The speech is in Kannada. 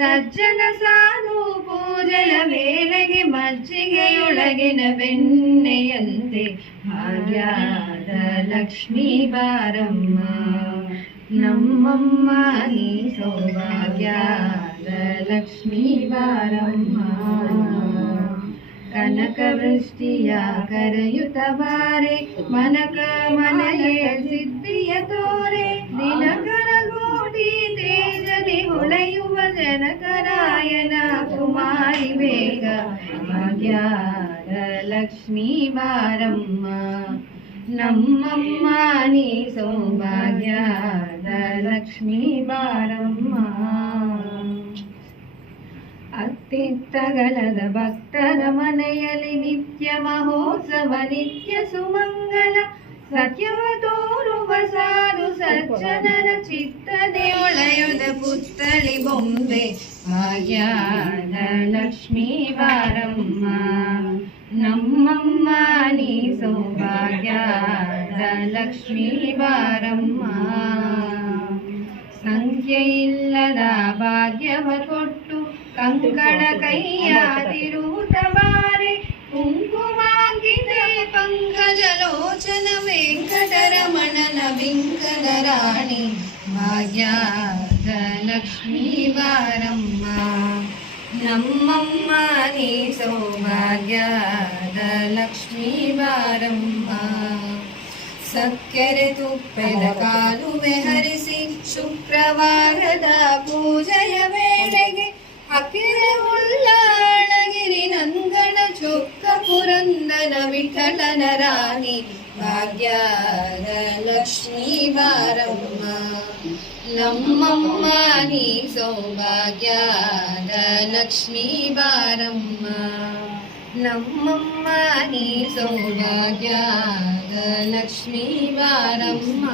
ಸಜ್ಜನ ಸಾನು ಪೂಜೆಯ ವೇಳೆಗೆ ಮಜ್ಜಿಗೆಯೊಳಗಿನ ಬೆಣ್ಣೆಯಂತೆ ಭಾಗ್ಯದ ಲಕ್ಷ್ಮೀ ಬಾರಮ್ಮ. ನಮ್ಮಮ್ಮ, ನೀ ಸೌಭಾಗ್ಯಾದ ಲಕ್ಷ್ಮೀ ಬಾರಮ್ಮ. ಕನಕ ವೃಷ್ಟಿಯ ಕರೆಯುತ್ತ ಬಾರೆ, ಮನಕ ಮನೆಯ ಸಿದ್ಧಿಯ ತೋರೆ ದಿನಕರ ಜನಕರಾಯನ ಕುಮಾರಿ ಬೇಗ ಭಾಗ್ಯಾರ ಲಕ್ಷ್ಮೀ ಬಾರಮ್ಮ. ನಮ್ಮಮ್ಮ, ನೀ ಸೌಭಾಗ್ಯದ ಲಕ್ಷ್ಮೀ ಬಾರಮ್ಮ. ಅತ್ತಿತ್ತಗಳದ ಭಕ್ತರ ಮನೆಯಲ್ಲಿ ನಿತ್ಯ ಮಹೋತ್ಸವ, ನಿತ್ಯ ಸುಮಂಗಲ, ಸತ್ಯವ ತೋರುವ ಸಾಧು ಸಜ್ಜನರ ಚಿತ್ತ ಒಳೆಯುದ ಪುತ್ತಳಿ ಬೊಂಬೆ ಭಾಗ್ಯದ ಲಕ್ಷ್ಮೀ ಬಾರಮ್ಮ ನಮ್ಮಮ್ಮ ನೀ ಸೌಭಾಗ್ಯದ ಲಕ್ಷ್ಮೀ ಬಾರಮ್ಮ ಸಂಖ್ಯೆ ಇಲ್ಲದ ಭಾಗ್ಯವ ಕೊಟ್ಟು ಕಂಕಣ ಕೈಯ ತಿರುವುತ ಬಾರೆ ಕುಂಕುಮಾಂಕಿತೆ ಪಂಕಜಲೋಚನ ವೆಂಕಟರಮಣನ ಬಿಂಕದ ರಾಣಿ ಭಾಗ್ಯದ ಲಕ್ಷ್ಮೀ ಬಾರಮ್ಮ ನಮ್ಮಮ್ಮ ನೀ ಸೌಭಾಗ್ಯದ ಲಕ್ಷ್ಮೀ ಬಾರಮ್ಮ ಸಕ್ಕರೆ ತುಪ್ಪದ ಕಾಲುವೆ ಹರಿಸಿ ಶುಕ್ರವಾರದ ಪೂಜೆಯ ವೇಳೆಗೆ ಅಕ್ಕಿರೆ ಉಳ್ಳಾಳಗಿರಿ ನಂದನ ಚೊಕ್ಕ ಪುರಂದನ ವಿಠಲನ ರಾಣಿ. ಭಾಗ್ಯದ ಲಕ್ಷ್ಮೀ ಬಾರಮ್ಮ ನಮ್ಮಮ್ಮ ನೀ ಸೌಭಾಗ್ಯದ ಲಕ್ಷ್ಮೀ ಬಾರಮ್ಮ ನಮ್ಮಮ್ಮ ನೀ ಸೌಭಾಗ್ಯದ ಲಕ್ಷ್ಮೀ ಬಾರಮ್ಮ